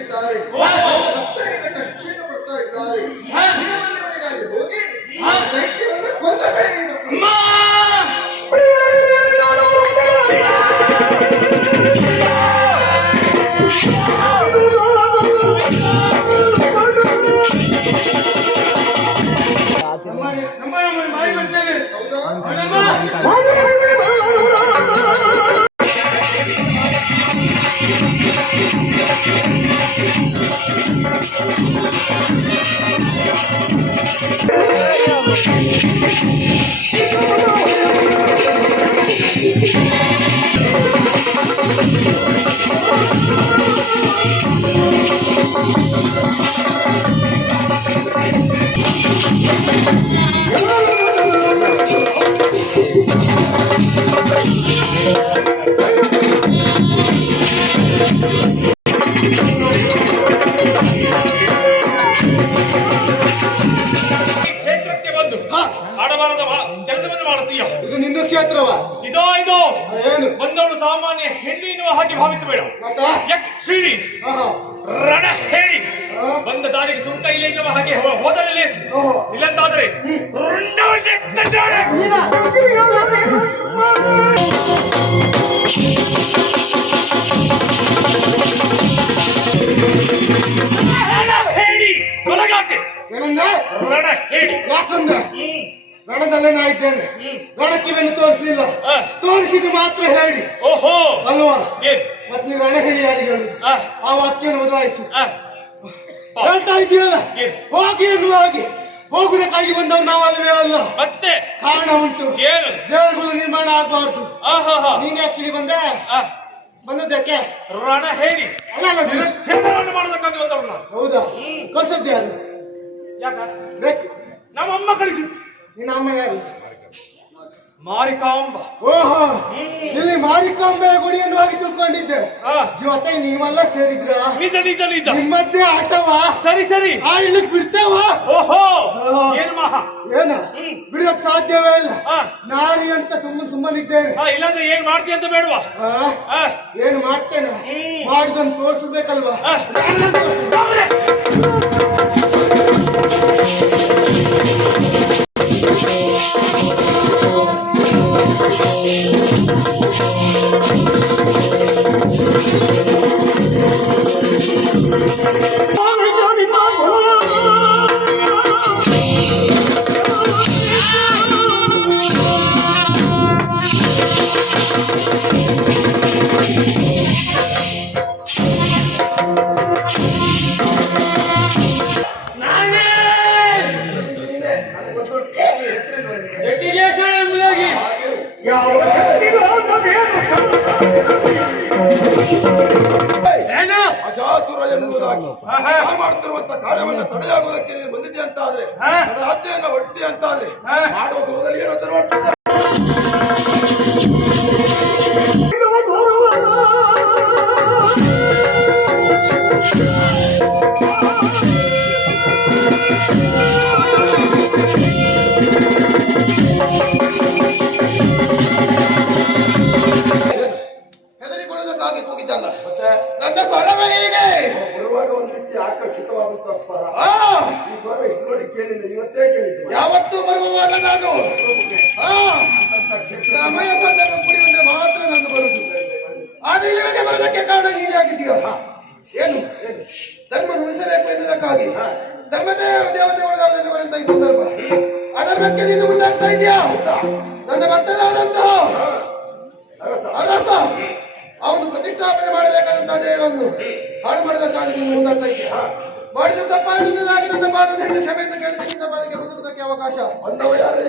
ಇದ್ದಾರೆ, ಭಕ್ತರಿಂದ ಕಷ್ಟವನ್ನು ಕೊಡ್ತಾ ಇದ್ದಾರೆ. ಜೀವನವರಿಗಾಗಿ ಹೋಗಿ ಆ ದೈತ್ಯರನ್ನು ಕೊಂದ ಕಡೆಯಿಂದ ಕೆಲಸವನ್ನು ಮಾಡುತ್ತೀಯ. ಇದು ನಿನ್ನ ಕ್ಷೇತ್ರವ? ಇದೋ ಇದು ಏನು ಬಂದವಳು ಸಾಮಾನ್ಯ ಹೆಣ್ಣು ಎನ್ನುವ ಹಾಗೆ ಭಾವಿಸಬೇಡ. ಯಕ್ಷಿಣಿ ರಣ ಹೇಳಿ ಬಂದ ದಾರಿಗೆ ಸುಂಕ ಇಲ್ಲ ಎನ್ನುವ ಹಾಗೆ ಹೋದರೆ ಲೇಸು, ಇಲ್ಲಂತಾದರೆ ರುಂಡವನ್ನೇ ತಂದಾರೆ. ಹೇಳಿ ಒಳಗಾಚೆ ಏನಂದ್ರೆ ರಣ ಹೇಳಿ. ಯಾಕಂದ್ರೆ ರಣದಲ್ಲೇ ನಾ ಇದ್ದೇನೆ, ರಣಕ್ಕೆ ಬೆನ್ನು ತೋರಿಸಲಿಲ್ಲ, ತೋರಿಸಿದ್ದು ಮಾತ್ರ ಹೇಳಿ. ಓಹೋ ಅಲ್ವಾ? ಮತ್ತೆ ನೀವು ರಣ ಹೇಳಿ ಯಾರಿಗೆ ಹೇಳುದು? ಆ ವಾಕ್ಯವನ್ನು ಬದಲಾಯಿಸು. ಹೇಳ್ತಾ ಇದೆಯಲ್ಲ, ಹೋಗಿ ಹೋಗಿ ಹೋಗುವುದಕ್ಕಾಗಿ ಬಂದವರು ನಾವಲ್ವೇ ಅಲ್ಲ, ಮತ್ತೆ ಕಾರಣ ಉಂಟು. ಏನು? ದೇವರುಗಳು ನಿರ್ಮಾಣ ಆಗಬಾರ್ದು. ನೀನ್ ಯಾಕೆ ಬಂದೆ? ಬಂದದ್ದಕ್ಕೆ ರಣ ಹೇಳಿ ಅಲ್ಲ ಅಲ್ಲ ಛೇದವನ್ನು ಮಾಡೋದಕ್ಕಾಗಿ ಬಂದವಳು ನಾನು. ಹೌದಾ? ಕಳ್ಸದ್ದು ಯಾರು? ಯಾಕ ಬೇಕು ನಮ್ಮಮ್ಮ ಕಳಿಸಿದ್ದು. ನಿನ್ನ ಅಮ್ಮ ಯಾರು? ಮಾರಿಕಾಂಬ. ಓಹೋ, ಇಲ್ಲಿ ಮಾರಿಕಾಂಬೆ ಗುಡಿಯನ್ನು ಆಗಿ ತಿಳ್ಕೊಂಡಿದ್ದೆ. ಜೊತೆ ನೀವೆಲ್ಲ ಸೇರಿದ್ರ? ನಿಜ ನಿಜ ನಿಜ. ನಿಮ್ಮದ್ದೇ ಆಟವಾ? ಸರಿ ಸರಿ. ಆಡ್ಲಿಕ್ ಬಿಡ್ತೇವ? ಓಹೋ, ಏನು ಮಹಾ? ಏನ ಬಿಡಕ್ ಸಾಧ್ಯವೇ ಇಲ್ಲ. ನಾರಿ ಅಂತ ಸುಮ್ಮನಿದ್ದೇನೆ. ಇಲ್ಲಾಂದ್ರೆ ಏನ್ ಮಾಡ್ತೀಯ ಅಂತ ಬೇಡವಾ? ಏನು ಮಾಡ್ತೇನೆ, ಮಾಡಿದನ್ನು ತೋರಿಸ್ಬೇಕಲ್ವಾ? ಅಜಾಸುರ ಎನ್ನುವುದಾಗಿ ಮಾಡ್ತಿರುವಂತ ಕಾರ್ಯವನ್ನು ತಡೆಯಾಗುವುದಕ್ಕೆ ನೀನು ಬಂದಿದ್ದೆ ಅಂತ ಆದ್ರೆ, ನನ್ನ ಹತ್ಯೆಯನ್ನು ಹೊಡ್ತಿ ಅಂತ ಆದ್ರೆ ಮಾಡುವ ದೂರದಲ್ಲಿ ಏನಂತ ಹೆದರಿಕೊಳ್ಳೋದಕ್ಕಾಗಿ ಕೂಗಿದ್ದಲ್ಲ, ನನ್ನ ಸ್ವರವೇ ಹೀಗೆ. ಬರುವಾಗ ಒಂದು ರೀತಿ ಆಕರ್ಷಿತವಾದಂತಹ ಸ್ವರ. ಈ ಸ್ವರ ಇಷ್ಟು ನೋಡಿ ಕೇಳಿಲ್ಲ, ಇವತ್ತೇ ಕೇಳಿದ್ದು. ಯಾವತ್ತೂ ಬರುವವಲ್ಲ ನಾನು. ಸಮಯ ಸಂದರ್ಭ ಕೂಡಿ ಬಂದ್ರೆ ಮಾತ್ರ ನಾನು ಬರುದು. ಆದ್ರೆ ಇಲ್ಲಿಗೆ ಬರೋದಕ್ಕೆ ಕಾರಣ ನೀನೇ ಆಗಿದ್ದೀಯ. ಏನು ಧರ್ಮ ಉಳಿಸಬೇಕು ಎನ್ನುವುದಕ್ಕಾಗಿ ಧರ್ಮದೇ ದೇವತೆ ಒಳಗಾವದೆಲ್ಲವರಂತ ಈ ಸಂದರ್ಭ ಅಧರ್ಮಕ್ಕೆ ನೀನು ಮುಂದಾಗ್ತಾ ಇದೆಯಾ? ನನ್ನ ಭಕ್ತನಾದಂತಹ ಅರಸ ಅವನು ಪ್ರತಿಷ್ಠಾಪನೆ ಮಾಡಬೇಕಾದಂತಹ ದೇವವನ್ನು ಹಾಳು ಮಾಡಿದಕ್ಕಾಗಿ ನೀನು ಮುಂದಾಗ್ತಾ ಇದೆಯಾ? ಮಾಡಿದ ತಪ್ಪಾಗಿ ನನ್ನ ಪಾದ ಕ್ಷಮೆಯಿಂದ ಕೇಳಿದ ಪಾದಕ್ಕೆ ಅವಕಾಶ. ಬಂದವ ಯಾರು?